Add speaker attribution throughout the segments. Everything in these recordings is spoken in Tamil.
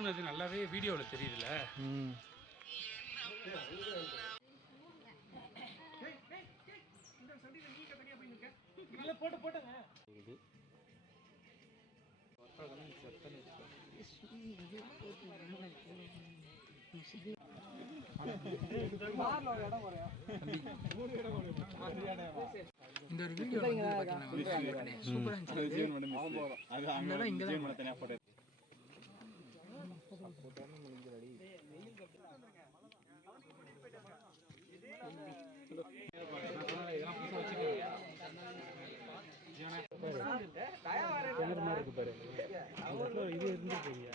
Speaker 1: உடம்பு உருக்குனது நல்லாவே வீடியோவில் தெரியுதுல்ல
Speaker 2: ம்.
Speaker 3: இந்த ஒரு வீடியோ சூப்பராக இருந்துச்சு. போட்டாலும் இடம் இங்கே
Speaker 2: கிணறு மாதிரி இருக்கு பாரு அந்த இடத்துல ஒரு இது இருந்து போய்யா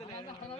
Speaker 3: ಅಂತ